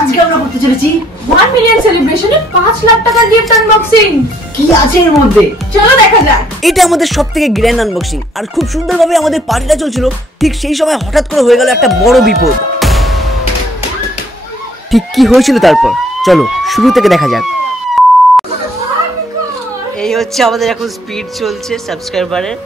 আজকে আমরা করতে চলেছি 1 মিলিয়ন সেলিব্রেশনে 5 লাখ টাকা গিফট আনবক্সিং। কি আছে এর মধ্যে চলো দেখা যাক। এটা আমাদের সবথেকে গ্র্যান্ড আনবক্সিং আর খুব সুন্দরভাবে আমাদের পার্টিটা চলছিল। ঠিক সেই সময় হঠাৎ করে হয়ে গেল একটা বড় বিপদ। ঠিক কি হয়েছিল তারপর চলো শুরু থেকে দেখা যাক। এই হচ্ছে আমাদের এখন স্পিড চলছে সাবস্ক্রাইবারের।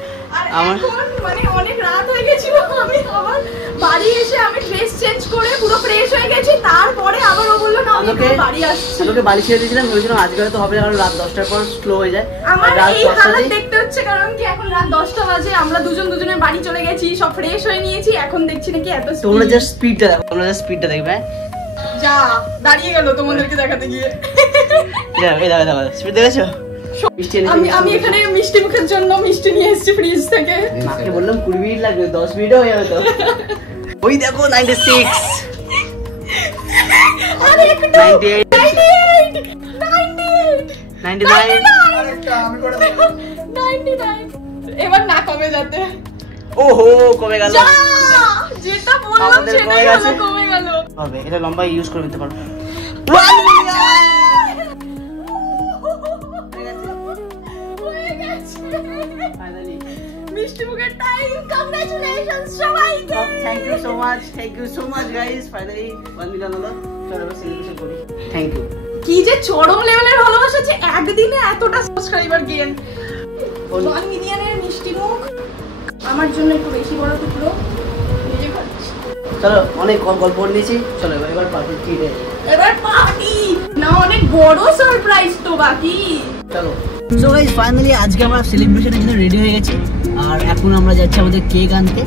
আমার মানে অনেক রাত হয়ে গেছিল, আমি আবার বাড়ি এসে আমি ড্রেস চেঞ্জ করে পুরো ফ্রেশ হয়ে গেছি। তারপরে আবার ও বলল না আমি বাড়ি আসছি। আমাকে বাড়ি ছেড়ে দিয়েছিলাম, ভেবেছিলাম আজকে হয়তো হবে, কারণ রাত 10টার পর স্লো হয়ে যায়। আমার এই হালাত দেখতে হচ্ছে কারণ কি এখন রাত 10টা বাজে, আমরা দুজনের বাড়ি চলে গেছি, সব ফ্রেশ হয়ে নিয়েছি। এখন দেখছি নাকি এত স্পিড। তোমরা জাস্ট স্পিডটা দেখো, তোমরা জাস্ট স্পিডটা দেখবে। যা দাঁড়িয়ে গেল তোমাদেরকে দেখাতে গিয়ে। দেখো স্পিড দেখেছো? আমি এখানে মিষ্টি মুখের জন্য মিষ্টি নিয়ে এসেছি ফ্রিজ থেকে। মাকে বললাম 20 মিনিট লাগবে, 10 মিনিটও হয়ে যাবে তো। ওই দেখো 96 আরে একটু 98 99 এবার না কমে যাতে। ওহো কমে গেল, যেটা বললাম সেটাই হলো, কমে গেল। হবে এটা লম্বা ইউজ করে নিতে পারবো। ফাইনালি মিষ্টি মুখের টাইম। কংগ্রাচুলেশনস সবাইকে। Thank you so much guys. Finally 1 million হলো, চলো এবার সেলিব্রেশন করি। Thank you. কি যে চরম লেভেলের ভালোবাসা যে একদিনে এতটা সাবস্ক্রাইবার গেইন। 1 মিলিয়নের মিষ্টি মুখ আমার জন্য একটু বেশি বড় টুকরো নিজে খাচ্ছি। চলো অনেক গল্প নিয়েছি, চলো এবার পার্টি কি রে, এবার পার্টি না, অনেক বড় সারপ্রাইজ তো বাকি। চলো। সো গাইস ফাইনালি আজকে আমরা সেলিব্রেশনের জন্য রেডি হয়ে গেছি, আর এখন আমরা যাচ্ছি আমাদের কেক আনতে।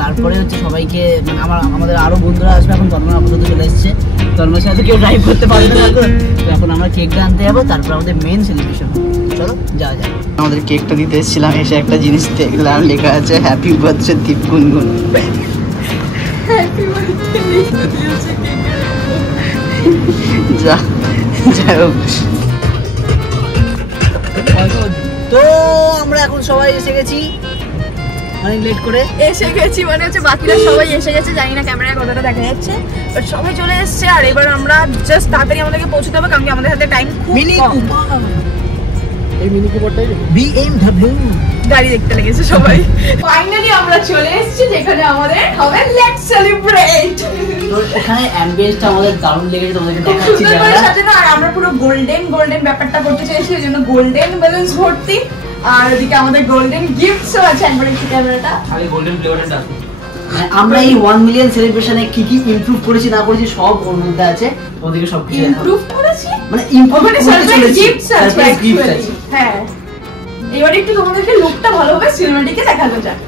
তারপরে হচ্ছে সবাইকে মানে আমাদের আরো বন্ধুরা আসবে। এখন তন্ময় আপাতত চলে এসেছে, তন্ময়ের সাথে কেউ ড্রাইভ করতে পারবে না, তো এখন আমরা কেকটা আনতে যাবো, তারপর আমাদের মেন সেলিব্রেশন। চলো যাওয়া যাক। আমাদের কেকটা দিতে এসেছিলাম, এসে একটা জিনিস দেখলাম লেখা আছে হ্যাপি বার্থডে দীপ গুনগুন। যা যাই হোক, তো আমরা এখন সবাই এসে গেছি অনেক লেট করে। এসে গেছি মানে হচ্ছে বাকিরা সবাই এসে গেছে, জানি না ক্যামেরায় কতটা দেখা যাচ্ছে, বাট সবাই চলে এসেছে। আর এবার আমরা জাস্ট তাড়াতাড়ি আমাদেরকে পৌঁছতে হবে, কারণ কি আমাদের হাতে টাইম খুব কম। এই মিনি কুপারটাই BMW গাড়ি দেখতে লেগেছে সবাই। ফাইনালি আমরা চলে এসেছি যেখানে আমাদের হবে লেটস সেলিব্রেট। তো এখানে অ্যাম্বিয়েন্সটা আমাদের দারুণ লেগেছে, তোমাদেরকে দেখাচ্ছি জায়গাটা। আর আমরা পুরো গোল্ডেন ব্যাপারটা করতে চাইছি, এজন্য গোল্ডেন বেলুনস ভর্তি, আর এদিকে আমাদের গোল্ডেন গিফটসও আছে। একবার একটু ক্যামেরাটা আগে গোল্ডেন ফ্লেভারটা আছে। আমরা এই 1 মিলিয়ন সেলিব্রেশনে কি কি ইমপ্রুভ করেছি না করেছি সব ওর মধ্যে আছে, ওদিকে সব কিছু ইমপ্রুভ করেছি, মানে ইমপ্রুভ মানে সারপ্রাইজ গিফটস আছে অ্যাকচুয়ালি। হ্যাঁ, এবার একটু তোমাদেরকে লুকটা ভালোভাবে সিনেমাটিকে দেখাতে চাই।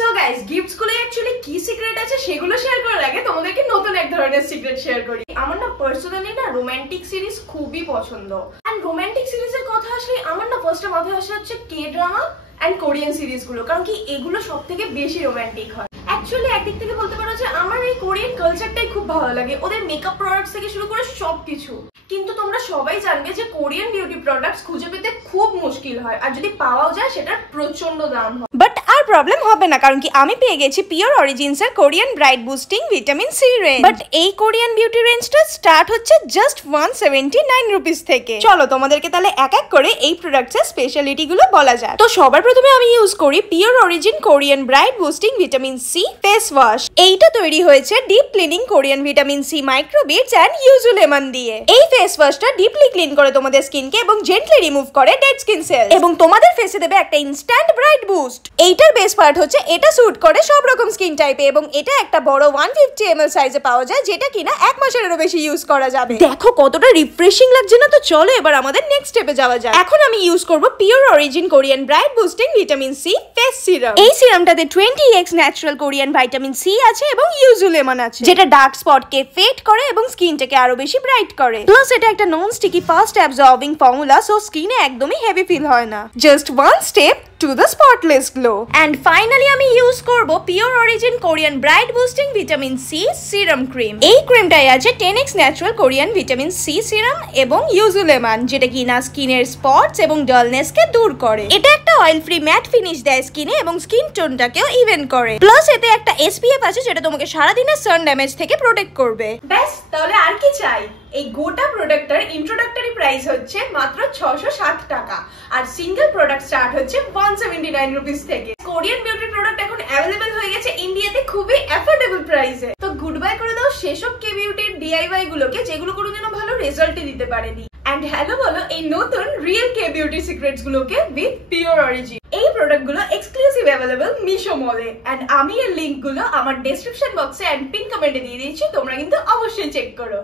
তো গাইস, গিফটস গুলো অ্যাকচুয়ালি কি সিক্রেট আছে সেগুলো শেয়ার করার আগে তোমাদেরকে নতুন এক ধরনের সিক্রেট শেয়ার করি। আমার না পার্সোনালি না রোমান্টিক সিরিজ খুবই পছন্দ। এন্ড রোমান্টিক সিরিজের কথা আসলে আমার না ফার্স্টে মাথায় আসে হচ্ছে K drama and Korean series গুলো, কারণ কি এগুলো সবথেকে বেশি রোমান্টিক হয়। অ্যাকচুয়ালি একদিক থেকে বলতে পারো যে আমার এই কোরিয়ান কালচারটাই খুব ভালো লাগে, ওদের মেকআপ প্রোডাক্টস থেকে শুরু করে সবকিছু। কিন্তু তোমরা সবাই জানবে যে কোরিয়ান বিউটি প্রোডাক্টস খুঁজে পেতে খুব মুশকিল হয়, আর যদি পাওয়াও যায় সেটার প্রচন্ড দাম হয়। বাট আর প্রবলেম হবে না, কারণ কি আমি পেয়ে গেছি পিওর অরিজিনস এর Korean bright boosting vitamin C range. But এই কোরিয়ান বিউটি রেঞ্জটা স্টার্ট হচ্ছে জাস্ট 179 রুপিস থেকে। চলো তোমাদেরকে তাহলে এক এক করে এই প্রোডাক্টস এর স্পেশালিটি গুলো বলা যায়। তো সবার প্রথমে আমি ইউজ করি pure origin Korean bright boosting vitamin C face wash. এইটা তৈরি হয়েছে deep cleaning Korean vitamin C microbeads and yuzu lemon দিয়ে। এই ফেস ওয়াশটা ডিপলি ক্লিন করে তোমাদের স্কিনকে এবং জেন্টলি রিমুভ করে ডেড স্কিন সেলস, এবং তোমাদের ফেসে দেবে একটা ইনস্ট্যান্ট ব্রাইট বুস্ট। এইটার বেস্ট পার্ট হচ্ছে এটা স্যুট করে সব রকম স্কিন টাইপে, এবং এটা একটা বড় 150 ml সাইজে পাওয়া যায়, যেটা কিনা 1 মাসেরও বেশি ইউজ করা যাবে। দেখো কতটা রিফ্রেশিং লাগছে না? তো চলো এবার আমাদের নেক্সট স্টেপে যাওয়া যাক। এখন আমি ইউজ করব Pure origin Korean bright boosting vitamin C face serum. এই সিরামটাতে 20x natural Korean vitamin C আছে এবং ইউজু লেমন আছে, যেটা ডার্ক স্পটকে ফেড করে এবং স্কিনটাকে আরো বেশি ব্রাইট করে। প্লাস এটা একটা non sticky fast absorbing formula, so স্কিনে একদমই হেভি ফিল হয় না। Just one step to the spotless glow. And finally আমি ইউজ করব Pure origin Korean bright boosting vitamin C serum cream. এই ক্রিমটাই আছে 10x natural Korean vitamin C serum এবং ইউজু লেমন, যেটা কিনা স্কিনের স্পটস এবং ডালনেস কে দূর করে। এটা একটা অয়েল ফ্রি ম্যাট ফিনিশ দেয় স্কিনে এবং স্কিন টোনটাকেও ইভেন করে। প্লাস এতে একটা SPF আছে যেটা তোমাকে সারাদিনের সান ড্যামেজ থেকে প্রোটেক্ট করবে। ব্যাস, তাহলে আর কি চাই? এই গোটা প্রোডাক্টের ইন্ট্রোডাক্টরি প্রাইস হচ্ছে মাত্র 660 টাকা আর সিঙ্গেল প্রোডাক্ট স্টার্ট হচ্ছে 179 রুপিস থেকে। কোরিয়ান বিউটি প্রোডাক্ট এখন অ্যাভেলেবল হয়ে গেছে ইন্ডিয়াতে খুবই অ্যাফোর্ডেবল প্রাইসে। তো গুড বাই করে দাও সেসব কে বিউটির DIY গুলোকে যেগুলো কোনোদিনও ভালো রেজাল্টই দিতে পারেনি। এন্ড হ্যালো বলো এই নতুন রিয়েল কে বিউটি সিক্রেটস গুলোকে উইথ পিওর অরিজিন। এই প্রোডাক্ট গুলো এক্সক্লুসিভ অ্যাভেলেবল মিশো মলে। এন্ড আমি এর লিংক গুলো আমার ডেসক্রিপশন বক্সে এন্ড পিন কমেন্টে দিয়ে দিয়েছি, তোমরা কিন্তু অবশ্যই চেক করো।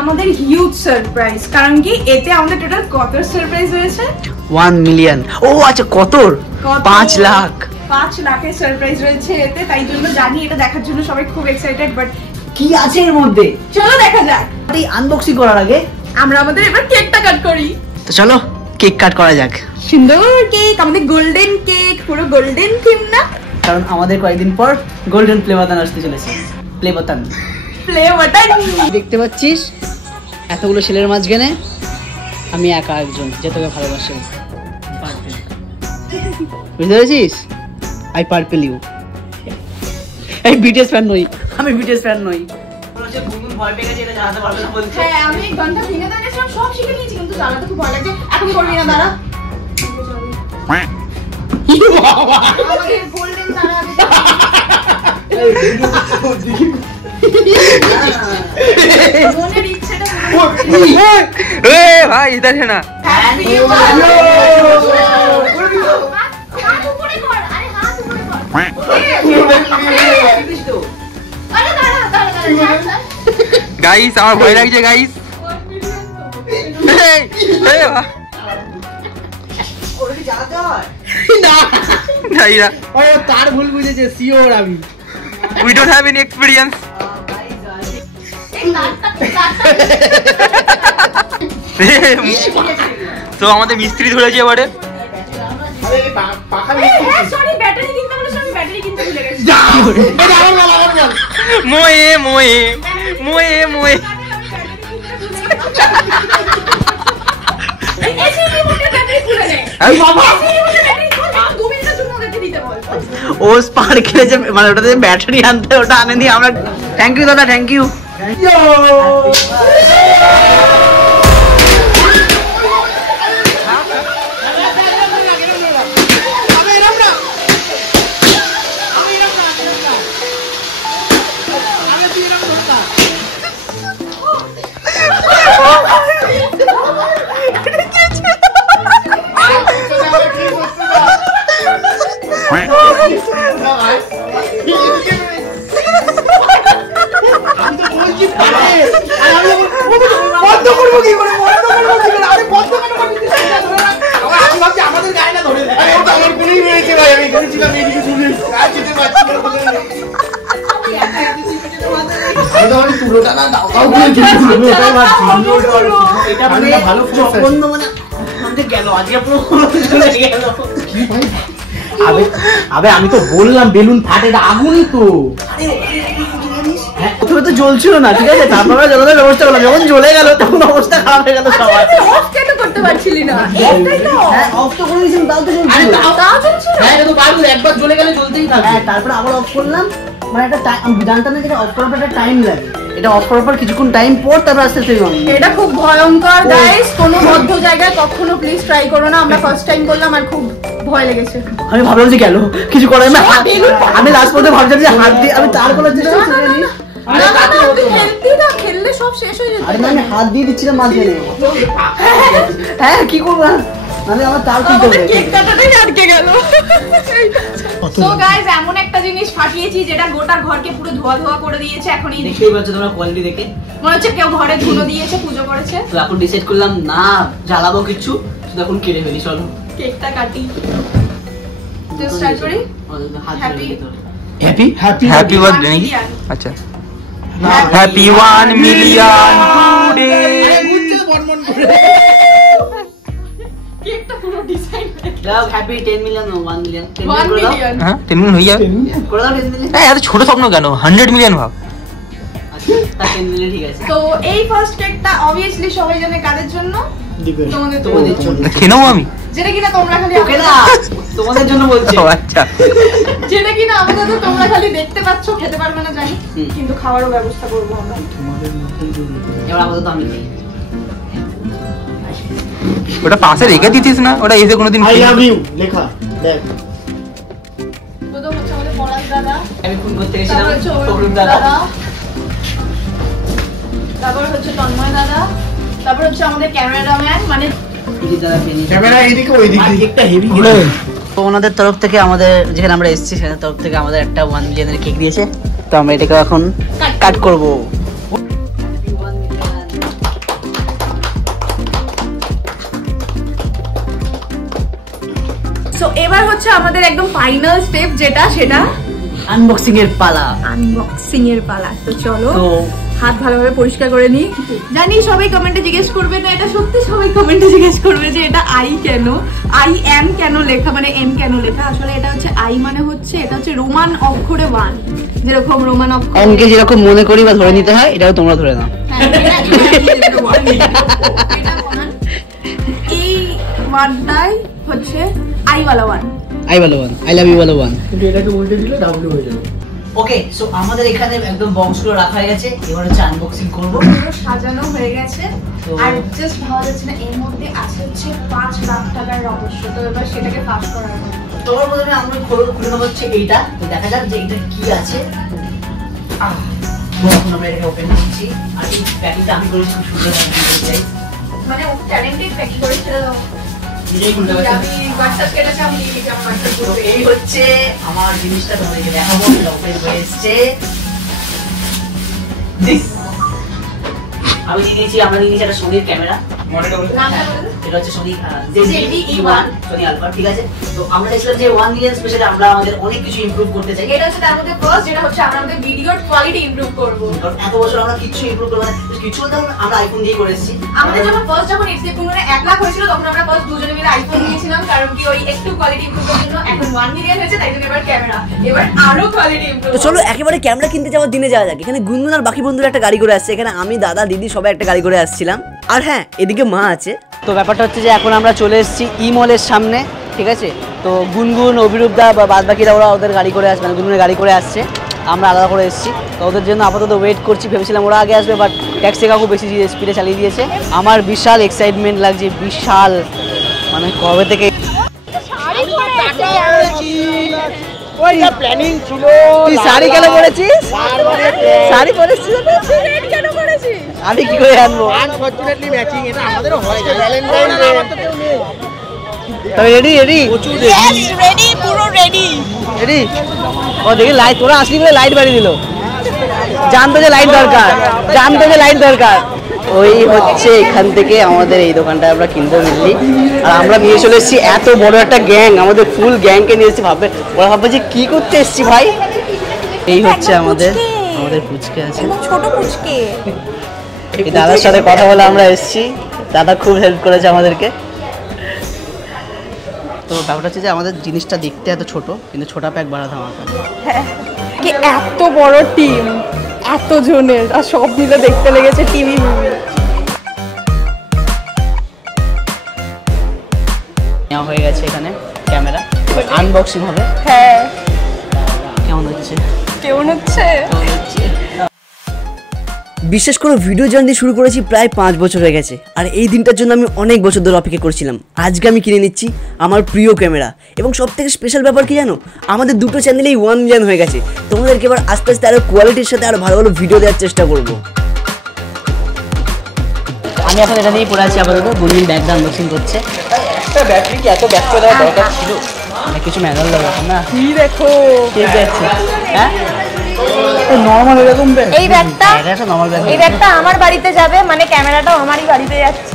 আমাদের হিউজ সারপ্রাইজ, কারণ কি এতে আমাদের টোটাল কত সারপ্রাইজ হয়েছে? 1 মিলিয়ন। ও আচ্ছা, কতর? 5 লাখ। 5 লাখের সারপ্রাইজ রয়েছে এতে, তাই জন্য জানি এটা দেখার জন্য সবাই খুব এক্সাইটেড। বাট কি আছে এর মধ্যে চলো দেখা যাক। এই আনবক্সিং করার আগে আমরা আমাদের এবার কেকটা কাট করি। তো চলো কেক কাট করা যাক। সুন্দর কেক, আমাদের গোল্ডেন কেক, পুরো গোল্ডেন থিম না? কারণ আমাদের কয়েকদিন পর গোল্ডেন প্লে বাটন আসতে চলেছে। প্লে বাটন দেখতে পাচ্ছিস এতগুলো ছেলের মাঝখানে আমি একা একজন যে তোকে ভালোবাসে। বুঝতে পেরেছিস? I purple you. এই বিটিএস ফ্যান নই, আমি বিটিএস ফ্যান নই। হ্যাঁ, আমি ঘন্টা ভেঙে দিয়েছিলাম, সব শিখে নিয়েছি, কিন্তু জানাতে খুব ভয় লাগছে। এখন করবি না, দাঁড়া। আমাদের গোল্ডেন তারা মনের ইচ্ছেটা ভাই ইদার है ना। হাত উপরে কর, আরে হাত উপরে কর। আরে দাঁড়া দাঁড়া। গাইস আমার ভয় লাগছে গাইস। ওরে জানতে হয় না না, ওরে তার ভুল বুঝেছে, সিওর আমি। We don't have any experience. তো আমাদের মিস্ত্রি ধরেছে এবারে। মোয়ে মোয়ে মোয়ে মোয়ে ও স্পার্কেলে যে মানে ওটাতে ব্যাটারি আনতে, ওটা আনে নি আমরা। থ্যাংক ইউ দাদা, থ্যাংক ইউ। আমি তো বললাম বেলুন ফাটে, আগুনই তো। প্রথমে তো জ্বলছিল না, ঠিক আছে, তারপরে জ্বলানোর ব্যবস্থা করলাম। যখন জ্বলে গেল তখন অবস্থা খারাপ হয়ে গেল সবার। কেন করতে পারছিলি না? অফ তো করে দিয়েছিলাম, তাও তো জ্বলছিল। হ্যাঁ, এটা তো বারুদ, একবার জ্বলে গেলে জ্বলতেই থাকে। হ্যাঁ, তারপরে আবার অফ করলাম। মানে একটা আমি জানতাম না যে অফ করার পর একটা টাইম লাগে। এটা অফ করার পর কিছুক্ষণ টাইম পর তারপর আস্তে আস্তে অন। এটা খুব ভয়ঙ্কর গাইস, কোনো বদ্ধ জায়গায় কখনো প্লিজ ট্রাই করো না। আমরা ফার্স্ট টাইম করলাম আর খুব ভয় লেগেছে। আমি ভাবলাম যে গেল কিছু করার না। আমি লাস্ট পর্যন্ত ভাবছিলাম যে হাত দিয়ে আমি তার করার চেষ্টা করছি। খেললে সব শেষ হয়ে যেত। আরে না, আমি হাত দিয়ে দিচ্ছিলাম মাঝখানে। হ্যাঁ, কি করবো? মানে আমার তাল কিনতে আমাদের হবে কেক কাটাতেই আটকে গেল। সো গাইস এমন একটা জিনিস ফাটিয়েছি যেটা গোটা ঘরকে পুরো ধোয়া ধোয়া করে দিয়েছে। এখন এই দেখতেই পাচ্ছ তোমরা কোয়ালিটি দেখে মনে হচ্ছে কেউ ঘরে ধুলো দিয়েছে, পুজো করেছে। তো এখন ডিসাইড করলাম না জ্বালাবো কিছু, শুধু এখন কেটে ফেলি। চলো কেকটা কাটি। তো স্টার্ট করি। Happy happy happy happy birthday নাকি? আচ্ছা হ্যাপি 1 মিলিয়ন টুডে। কেকটা পুরো ডিজাইন দাও হ্যাপি 10 মিলিয়ন 1 মিলিয়ন 1 মিলিয়ন। হ্যাঁ 10 মিলিয়ন হয়ে যাবে। করে দাও 10 মিলিয়ন। এত ছোট স্বপ্ন কেন? 100 মিলিয়ন ভাব। আচ্ছা তা 10 মিলিয়ন ঠিক আছে। তো এই ফার্স্ট কেকটা অবভিয়াসলি সবাই জানে কাদের জন্য? তোমাদের তোমাদের জন্য। খেয়ে নেবো আমি? যেটা কিনা তোমরা খালি ওকে না তোমাদের জন্য বলছি। ও আচ্ছা যেটা কিনা আমাদের তোমরা খালি দেখতে পাচ্ছ, খেতে পারবে না জানি, কিন্তু খাওয়ারও ব্যবস্থা করবো আমরা। এবার আপাতত আমি খাই। ওটা পাশে রেখে দিতিস না? ওটা এসে কোনোদিন আই লাভ ইউ লেখা দেখ। প্রথম হচ্ছে আমাদের পলাশ দাদা, আমি ফোন করতে গেছিলাম তারপর হচ্ছে ফকরুল অরুণ দাদা। দাদা, তারপর হচ্ছে তন্ময় দাদা, তারপর হচ্ছে আমাদের ক্যামেরাম্যান মানে এই দাদা পেনি। ক্যামেরা এদিকে ওইদিকে। আর কেকটা হেভি। তো ওনাদের তরফ থেকে আমাদের যেখানে আমরা এসেছি সেখানে তরফ থেকে আমাদের একটা 1 মিলিয়নের কেক দিয়েছে। তো আমরা এটাকে এখন কাট করব। সো এবার হচ্ছে আমাদের একদম ফাইনাল স্টেপ যেটা সেটা আনবক্সিং এর পালা। আনবক্সিং এর পালা। তো চলো তো হাত ভালোভাবে পরিষ্কার করে নি। জানি সবাই কমেন্টে জিজ্ঞেস করবে, না এটা সত্যি সবাই কমেন্টে জিজ্ঞেস করবে যে এটা আই কেন, আই এন কেন লেখা, মানে এন কেন লেখা। আসলে এটা হচ্ছে আই মানে হচ্ছে এটা হচ্ছে রোমান অক্ষরে 1, যেরকম রোমান অক্ষর এনকে যেরকম মনে করি বা ধরে নিতে হয় এটাও তোমরা ধরে নাও। এই ওয়ানটাই হচ্ছে আই ওয়ালা 1। আই ভালো 1, আই লাভ ইউ ভালো 1। কিন্তু এটাকে উল্টে দিলে ডাব্লিউ হয়ে যাবে। ওকে সো আমাদের এখানে একদম বক্সগুলো রাখা হয়ে গেছে। এবার হচ্ছে আনবক্সিং করব। পুরো সাজানো হয়ে গেছে। তো- আর জাস্ট ভাবা যাচ্ছে না এর মধ্যে আছে হচ্ছে 5 লাখ টাকার রহস্য। তো এবার সেটাকে ফাঁস করার কথা। তোমার প্রথমে আমরা খুলে নেবো হচ্ছে এইটা। তো দেখা যাক যে এটা কি আছে। তো এখন আমরা এটাকে ওপেন করছি। আর এই প্যাকিংটা আমি করেছি খুব সুন্দর চাই। মানে ও ট্যালেন্টেড প্যাকিং করেছিল। নিজেই খুলতে পারছি। আমি WhatsApp কেটেছি, আমি লিখেছি আমার WhatsApp তো গ্রুপে। এই হচ্ছে আমার জিনিসটা তোমাদেরকে দেখাবো। এটা ওপেন হয়ে এসছে। আমি নিয়ে নিয়েছি, আমরা নিয়ে নিয়েছি একটা সোনির ক্যামেরা। নামটা বলে দাও। এটা হচ্ছে সোনি ZV-E1 সোনি আলফা। ঠিক আছে। তো আমরা চাইছিলাম যে 1 মিলিয়ন স্পেশালি আমরা আমাদের অনেক কিছু ইমপ্রুভ করতে চাই। এটা হচ্ছে তার মধ্যে ফার্স্ট, যেটা হচ্ছে আমরা আমাদের ভিডিওর কোয়ালিটি ইমপ্রুভ করব। কারণ এত বছর আমরা কিছু ইমপ্রুভ করবো না, কিছু বলতে আমরা আইফোন দিয়ে করে এসেছি। আমাদের যখন ফার্স্ট যখন এক্সপেক্ট 1 লাখ হয়েছিল তখন আমরা ফার্স্ট দুজনে মিলে আইফোন নিয়েছিলাম, কারণ কি ওই একটু কোয়ালিটি ইমপ্রুভের জন্য। এখন 1 মিলিয়ন হয়েছে তাই জন্য এবার ক্যামেরা, এবার আরো কোয়ালিটি ইমপ্রুভ। তো চলো একেবারে ক্যামেরা কিনতে যাওয়ার দিনে যাওয়া যাক। এখানে গুনগুন আর বাকি বন্ধুরা একটা গাড়ি করে আসছে। এখানে আমি, দাদা, দিদি সবাই একটা গাড়ি করে আসছিলাম। আর হ্যাঁ এদিকে মা আছে। তো ব্যাপারটা হচ্ছে যে এখন আমরা চলে এসেছি ই মলের সামনে। ঠিক আছে। তো গুনগুন, অভিরূপ দা বা বাদ বাকিরা ওরা ওদের গাড়ি করে আসবে, মানে গুনগুনের গাড়ি করে আসছে। আমরা আলাদা করে এসেছি। তো ওদের জন্য আপাতত ওয়েট করছি। ভেবেছিলাম ওরা আগে আসবে, বাট ট্যাক্সি কাকু বেশি স্পিডে চালিয়ে দিয়েছে। আমার বিশাল এক্সাইটমেন্ট লাগছে, বিশাল, মানে কবে থেকে প্ল্যানিং ছিল। তুই শাড়ি কেন পরেছিস? শাড়ি পরেছিস কেন করেছিস? আমি কি করে আনবো? আনফরচুনেটলি ম্যাচিং এটা আমাদেরও হয় ভ্যালেন্টাইন ডে। তবে রেডি রেডি রেডি, পুরো রেডি। রেডি। ও দেখি লাইট, তোরা আসলি বলে লাইট বাড়িয়ে দিল। জানতো যে লাইট দরকার, জানতো যে লাইট দরকার। ওই হচ্ছে এখান থেকে আমাদের এই দোকানটা আমরা কিনতে মিললি। আর আমরা নিয়ে চলে এসেছি এত বড় একটা গ্যাং, আমাদের ফুল গ্যাংকে নিয়ে এসেছি। ভাববে ওরা ভাববে যে কি করতে এসেছি ভাই। এই হচ্ছে আমাদের পুচকে আছে, ছোট পুচকে। এই দাদার সাথে কথা বলে আমরা এসেছি। দাদা খুব হেল্প করেছে আমাদেরকে। তো ব্যাপারটা হচ্ছে যে আমাদের জিনিসটা দেখতে এত ছোট, কিন্তু ছোটা প্যাক বাড়াতে আমার কি এত বড় টিম, এত জনের, আর সব মিলে দেখতে লেগেছে টিভি মুভি। নেওয়া হয়ে গেছে এখানে ক্যামেরা। আনবক্সিং হবে। হ্যাঁ কেমন হচ্ছে? কেমন হচ্ছে? বিশেষ করে ভিডিও জার্নি শুরু করেছি প্রায় 5 বছর হয়ে গেছে। আর এই দিনটার জন্য আমি অনেক বছর ধরে অপেক্ষা করছিলাম। আজকে আমি কিনে নিচ্ছি আমার প্রিয় ক্যামেরা। এবং সব থেকে স্পেশাল ব্যাপার কি জানো, আমাদের দুটো চ্যানেলেই 1 মিলিয়ন হয়ে গেছে। তোমাদেরকে এবার আস্তে আস্তে আরো কোয়ালিটির সাথে আরো ভালো ভালো ভিডিও দেওয়ার চেষ্টা করব। আমি এখন এটা নিয়ে পড়ে আছি আপাতত। গুনগুন ব্যাগটা আনবক্সিং করছে। একটা ব্যাটারি কি এত ব্যস্ত দেওয়ার দরকার ছিল? অনেক কিছু ম্যানুয়াল দরকার না। কি দেখো ঠিক আছে, হ্যাঁ নর্মাল এরকম ব্যাগ। এই ব্যাগটা এটা একটা নর্মাল ব্যাগ। এই ব্যাগটা আমার বাড়িতে যাবে, মানে ক্যামেরাটাও আমারই বাড়িতে যাচ্ছে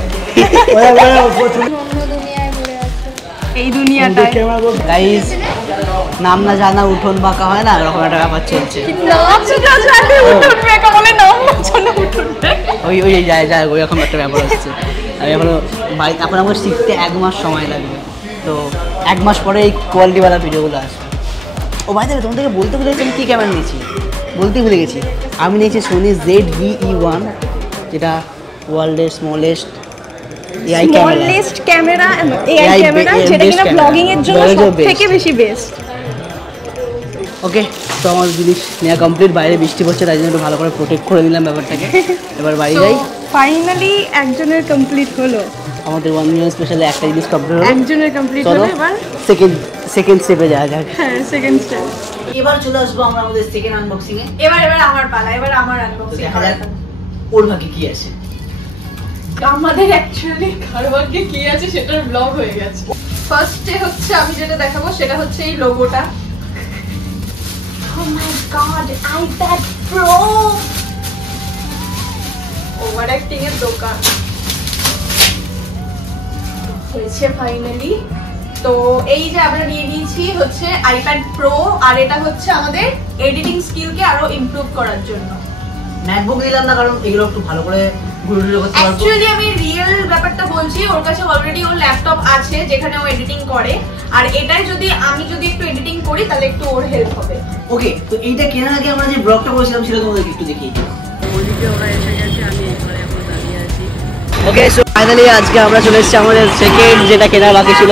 এই দুনিয়াটায়। গাইস নাম না জানা উঠোন বাঁকা হয় না, এরকম একটা ব্যাপার চলছে। ওই ওই যায় যায় ওইরকম একটা ব্যাপার হচ্ছে। আমি এখনো বাড়িতে, এখন আমাকে শিখতে 1 মাস সময় লাগবে, তো 1 মাস পরে এই কোয়ালিটিওয়ালা ভিডিওগুলো আসবে। ও বাড়িতে তোমাদেরকে বলতে ভুলে গেছি আমি কী ক্যামেরা নিয়েছি, বলতে ভুলে গেছি। আমি নিয়েছি সোনি ZV-E1, যেটা ওয়ার্ল্ডের smallest AI camera, AI camera, যেটা কিনা ব্লগিং এর জন্য সবথেকে বেশি বেস্ট। ওকে, তো আমার জিনিস নেওয়া কমপ্লিট। বাইরে বৃষ্টি পড়ছে, তাই জন্য একটু ভালো করে প্রোটেক্ট করে নিলাম ব্যাপারটাকে। এবার বাড়ি যাই। ফাইনালি একজনের কমপ্লিট হলো, আমাদের 1 মিলিয়ন স্পেশালে একটা জিনিস কমপ্লিট হলো। একজনের কমপ্লিট চলো হলো। এবার সেকেন্ড স্টেপে যাওয়া যাক। হ্যাঁ, সেকেন্ড স্টেপ। এবার চলে আসবো আমরা আমাদের সেকেন্ড আনবক্সিং এ। এবার আমার পালা, এবার আমার আনবক্সিং দেখা যাক ওর ভাগে কি আছে। আমাদের অ্যাকচুয়ালি কার ভাগ্যে কি আছে সেটার ব্লগ হয়ে গেছে। ফার্স্টে হচ্ছে আমি যেটা দেখাবো সেটা হচ্ছে এই লোগোটা। Oh my god, iPad Pro! ওভারঅ্যাক্টিং এর দোকান হয়েছে ফাইনালি। তো এই যে আমরা নিয়ে নিয়েছি হচ্ছে iPad Pro, আর এটা হচ্ছে আমাদের এডিটিং স্কিলকে আরো ইমপ্রুভ করার জন্য। ম্যাকবুক নিলাম না, কারণ এগুলো একটু ভালো করে ঘুরে ঘুরে করতে পারবো। অ্যাকচুয়ালি আমি রিয়েল ব্যাপারটা বলছি, ওর কাছে অলরেডি ওর ল্যাপটপ আছে যেখানে ও এডিটিং করে, আর এটাই আমি যদি একটু এডিটিং করি তাহলে একটু ওর হেল্প হবে। ওকে, তো এইটা কেনার আগে আমরা যে ব্লগটা করেছিলাম সেটা তোমাদেরকে একটু দেখিয়ে দিই। ওকে, সো ফাইনালি আজকে আমরা চলে এসেছি আমাদের সেকেন্ড যেটা কেনা বাকি ছিল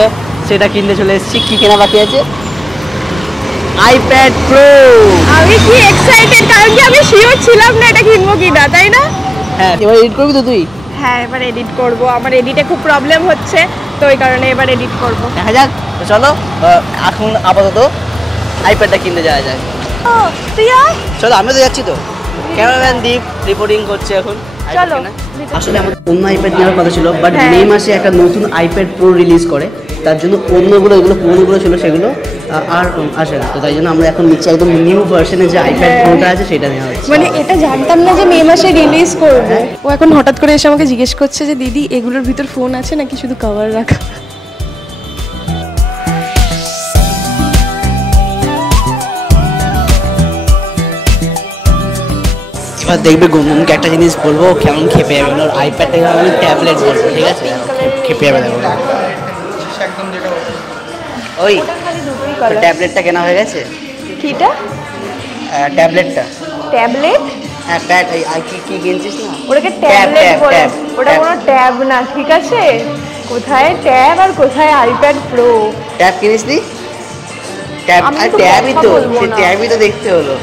সেটা কিনতে চলে এসেছি। কি কেনা বাকি আছে? iPad Pro। আমি কি এক্সাইটেড, কারণ কি আমি শিওর ছিলাম না এটা কিনবো কিনা, তাই না? হ্যাঁ, এবার এডিট করবি তো তুই? হ্যাঁ, এবার এডিট করব। আমার এডিটে খুব প্রবলেম হচ্ছে, তো ওই কারণে এবার এডিট করব। দেখা যাক। তো চলো এখন আপাতত আইপ্যাডটা কিনতে যাওয়া যায়। ও তুই আয়। চলো, আমিও তো যাচ্ছি। তো ক্যামেরাম্যান দীপ রিপোর্টিং করছে এখন। চলো। আসলে আমাদের অন্য আইপ্যাড নেওয়ার কথা ছিল, বাট হ্যাঁ। মে মাসে একটা নতুন iPad Pro রিলিজ করে, তার জন্য অন্যগুলো এগুলো পুরোনোগুলো ছিল সেগুলো আর আসে না। তো তাই জন্য আমরা এখন নিচ্ছি একদম নিউ ভার্সনে যে iPad Proটা আছে সেটা নেওয়া হচ্ছে। মানে এটা জানতাম না যে মে মাসে রিলিজ করবে। ও এখন হঠাৎ করে এসে আমাকে জিজ্ঞেস করছে যে দিদি এগুলোর ভিতর ফোন আছে নাকি শুধু কভার রাখা। এবার দেখবে গুনগুনকে একটা জিনিস বলবো, কেমন খেপে যাবে। ওর আইপ্যাডটাকে আমি ট্যাবলেট বলবো, ঠিক আছে? খেপে যাবে দেখো। ওই ট্যাবলেটটা কেনা হয়ে গেছে? কিটা? ট্যাবলেটটা। ট্যাবলেট? হ্যাঁ, প্যাড। কি কিনছিস না? ওটাকে ট্যাবলেট বলে। ওটা কোনো ট্যাব না, ঠিক আছে? কোথায় ট্যাব আর কোথায় iPad Pro? ট্যাব কিনিস নি? ট্যাব আর ট্যাবই তো, সেই ট্যাবই তো দেখতে হলো।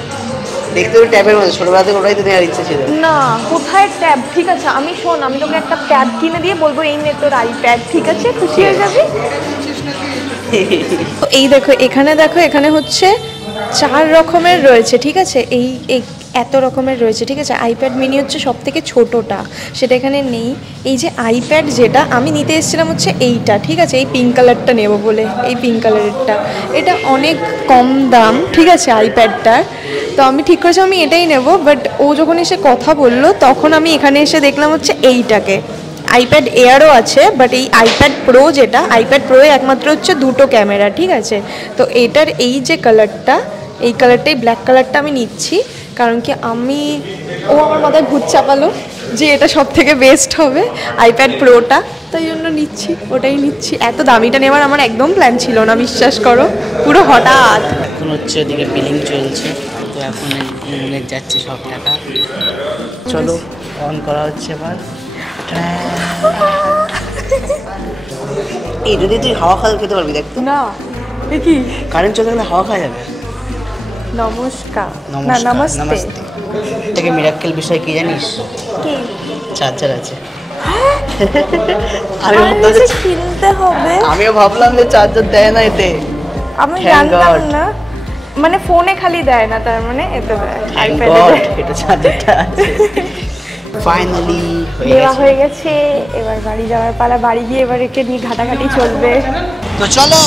দেখতে হলো ট্যাবের মধ্যে, ছোটবেলা থেকে ওটাই তো নেওয়ার ইচ্ছে ছিল। না, কোথায় ট্যাব? ঠিক আছে, আমি শোন, আমি তোকে একটা ট্যাব কিনে দিয়ে বলবো এই নে তোর iPad, ঠিক আছে? খুশি হয়ে যাবি? এই দেখো, এখানে হচ্ছে 4 রকমের রয়েছে, ঠিক আছে? এই এত রকমের রয়েছে, ঠিক আছে? iPad mini হচ্ছে সব থেকে ছোটোটা, সেটা এখানে নেই। এই যে iPad যেটা আমি নিতে এসেছিলাম হচ্ছে এইটা, ঠিক আছে? এই পিঙ্ক কালারটা নেবো বলে, এই পিঙ্ক কালারেরটা। এটা অনেক কম দাম, ঠিক আছে আইপ্যাডটার। তো আমি ঠিক করেছি আমি এটাই নেব, বাট ও যখন এসে কথা বললো তখন আমি এখানে এসে দেখলাম হচ্ছে এইটাকে। iPad Airও আছে, বাট এই iPad Pro যেটা, iPad Pro একমাত্র হচ্ছে 2টো ক্যামেরা, ঠিক আছে? তো এটার এই যে কালারটা, এই কালারটাই ব্ল্যাক কালারটা আমি নিচ্ছি, কারণ কি ও আমার মাথায় ভূত চাপালো যে এটা সব থেকে বেস্ট হবে iPad Proটা, তাই জন্য ওটাই নিচ্ছি। এত দামিটা নেওয়ার আমার একদম প্ল্যান ছিল না, বিশ্বাস করো, পুরো হঠাৎ। এখন হচ্ছে এদিকে বিলিং চলছে, তো এখন যাচ্ছে সব টাকা। চলো অন করা হচ্ছে এবার। এই যদি তুই হাওয়া খেতে পারবি, দেখ তো। না দেখি, কারেন্ট চলে গেলে হাওয়া খাওয়া যাবে। নমস্কার। নমস্তে। থেকে মিরাক্কেল বিষয় কি জানিস? কি? চার্জার আছে। কিনতে হবে। আমিও ভাবলাম যে চার্জার দেয় না এতে। আমি জানতাম না, মানে ফোনে খালি দেয় না, তার মানে এতে দেয়, আইপ্যাডে দেয়। এটা চার্জারটা আছে। ফাইনালি দেওয়া হয়ে গেছে, এবার বাড়ি যাওয়ার পালা। বাড়ি গিয়ে এবার একে নিয়ে ঘাটাঘাটি চলবে। তো চলো,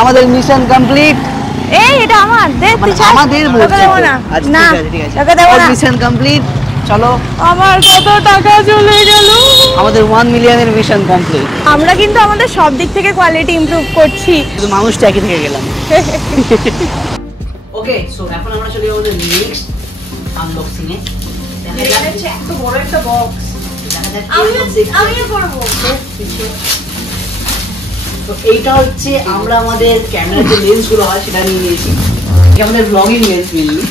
আমাদের মিশন কমপ্লিট। এই এটা আমার দে, তুই ছাড়। আমাদের তোকে দেবো না। আচ্ছা না, ঠিক আছে তোকে দেবো না। Mission complete. চলো, আমার কত টাকা চলে গেল। আমাদের 1 মিলিয়নের মিশন কমপ্লিট। আমরা কিন্তু আমাদের সব দিক থেকে কোয়ালিটি ইমপ্রুভ করছি। শুধু মানুষটা একই থেকে গেলাম। ওকে, সো এখন আমরা চলে যাবো নেক্সট আনবক্সিং এ। এত বড় একটা বক্স। আমিও করব। তো এইটা হচ্ছে আমরা আমাদের ক্যামেরার যে লেন্স গুলো হয় সেটা নিয়ে নিয়েছি। এটা আমাদের ব্লগিং লেন্স মেনলি।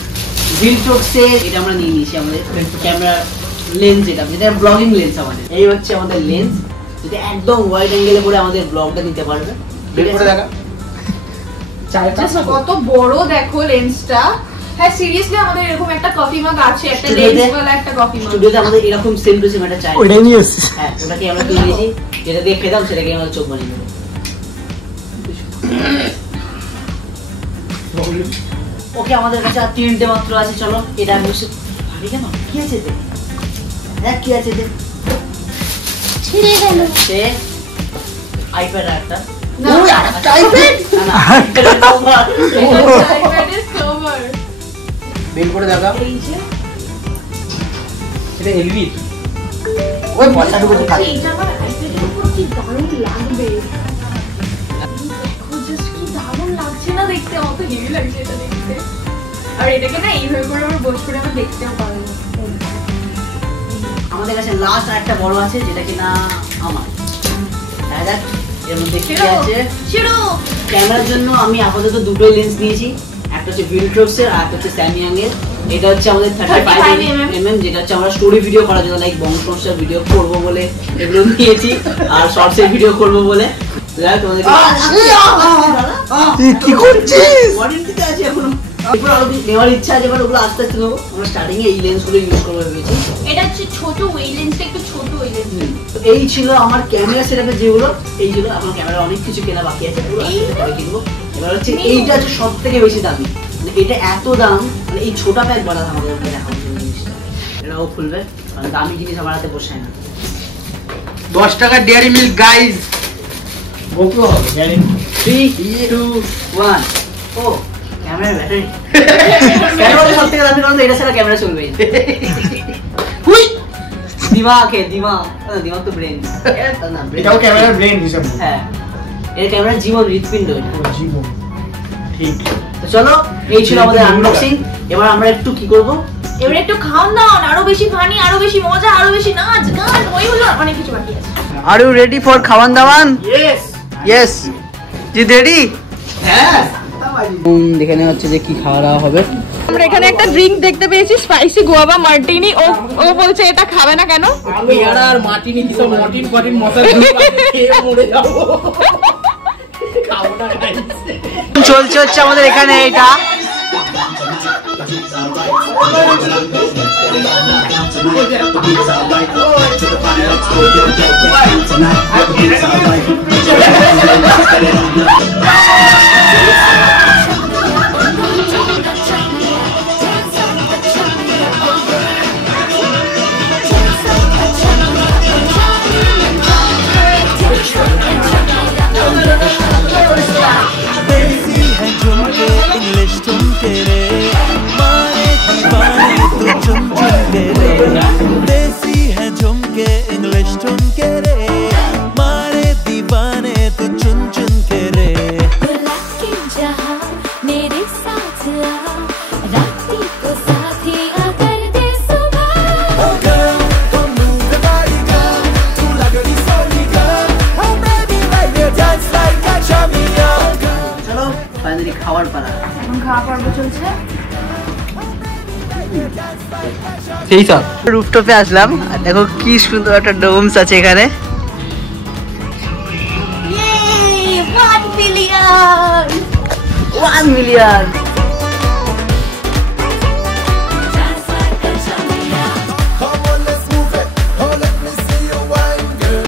ভিলট্রক্সে এটা আমরা নিয়ে নিয়েছি আমাদের ক্যামেরা লেন্স, যেটা ব্লগিং লেন্স আমাদের। এই হচ্ছে আমাদের লেন্স, যেটা একদম ওয়াইড অ্যাঙ্গেলে করে আমাদের ব্লগটা নিতে পারবে। কত বড় দেখো লেন্সটা। হ্যাঁ সিরিয়াসলি আমাদের এরকম একটা কফি মাগ আছে, একটা লেন্স वाला একটা কফি মাগ। স্টুডিওতে আমাদের এরকম সেম টু সেম একটা চাই। ওইটাই নিয়ে এসেছি। হ্যাঁ, ওটাকে আমরা কিনে নিয়েছি, যেটা দিয়ে খেতাম সেটাকে আমরা চোখ বানিয়ে দেবো। ওকে, আমাদের কাছে আর 3টে মাত্র আছে। চলো, এটা আমি ভারী কেন, কি আছে এতে? দেখ কি আছে এতে। ছিঁড়ে গেল। সে আইপ্যাড একটা। না, ওই আরেকটা আইপ্যাড। না, এটা কভার। আইপ্যাডের কভার। বের করে দেখা। এই যে এটা এলভি। ওই পয়সাটুকু তো খালি। এইটা আমার আইপ্যাডের উপর কি দারুণ লাগবে। দেখো জাস্ট কি দারুণ লাগছে না দেখতে, অত হেভি লাগছে এটা দেখতে। আর এটাকে না এইভাবে করে আমরা বসে করে আমরা দেখতেও পারবো। আমাদের কাছে লাস্ট আরেকটা বড় আছে, যেটা কিনা আমার। দেখ এর মধ্যে কি আছে। ক্যামেরার জন্য আমি আপাতত দুটোই লেন্স নিয়েছি, একটা হচ্ছে ভিলট্রক্সের আর একটা হচ্ছে স্যামসাং এর। এটা হচ্ছে আমাদের 35mm, যেটা হচ্ছে আমরা স্টোরি ভিডিও করার জন্য, লাইক বংশমশার ভিডিও করবো বলে এগুলো নিয়েছি, আর শর্টসের ভিডিও করবো বলে। কি করছিস? ওয়ারেন্টিতে আছে এখনো। এরপর আরো নেওয়ার ইচ্ছা আছে, এবার ওগুলো আস্তে আস্তে নেবো। আমরা স্টার্টিং এ এই লেন্সগুলো ইউজ করবো ভেবেছি। এটা হচ্ছে ছোট, ওই লেন্সটা একটু ছোট ওই লেন্স। এই ছিল আমার ক্যামেরা সেটআপে যেগুলো, এই ছিল। এখন ক্যামেরা অনেক কিছু কেনা বাকি আছে, এগুলো আস্তে পরে কিনবো। এবার হচ্ছে এইটা হচ্ছে সবথেকে বেশি দামি, মানে এটা এত দাম, মানে এই ছোটা প্যাক বলা আমাদের দেখাবো জিনিসটা। এটাও খুলবে, কারণ দামি জিনিস আমার হাতে বসায় না। 10 টাকা ডেয়ারি মিল্ক গাইস। গোপ্রো হবে গ্যারান্টি। 3 2 1। ও ক্যামেরার ব্যাটারি। ক্যামেরা সবথেকে দামি, কারণ এটা ছাড়া ক্যামেরা চলবে না। হুই দিমাগ দিমাগ তো ব্রেন। না, এটাও ক্যামেরার ব্রেন হিসাব। হ্যাঁ, এর ক্যামেরার জীবন, হৃৎপিণ্ড এটা। জীবন। ঠিক। তো চলো, এই ছিল আমাদের আনবক্সিং। এবার আমরা একটু কি করব? এবার একটু খাওন দাওন, আরো বেশি ফানি, আরো বেশি মজা, আরো বেশি নাচ গান, ওই হলো অনেক কিছু বাকি আছে। আর ইউ রেডি ফর খাওয়ান দাওয়ান? ইয়েস। ইয়েস, জি রেডি। হ্যাঁ। এখানে হচ্ছে যে কি খাওয়া দাওয়া হবে। আমরা এখানে একটা ড্রিঙ্ক দেখতে পেয়েছি, স্পাইসি গুয়াভা মার্টিনি। ও বলছে এটা খাবে না কেন? আমি আর মার্টিনি কি সব মর্টিন মশলা খেয়ে মরে যাবো। খাবো না গাইস। চলছে হচ্ছে আমাদের এখানে এটা। इंग्लिश तुम तेरे मारे दीवाने तू चुन चुन के रे देसी है झुमके इंग्लिश तुम के रे मारे दीवाने तू चुन चुन के रे बुलाके जहां मेरे साथ आ राती को साथी अगर दे सुबह Oh girl, come move the body girl तू लगनी Soni girl Oh baby like you dance like a champion চলো ফাইনালি খাওয়ার পালা। এখন খাওয়া পর্ব চলছে। সেই সব রুফটপে আসলাম, আর দেখো কি সুন্দর একটা ডোমস আছে এখানে। 1 মিলিয়ন।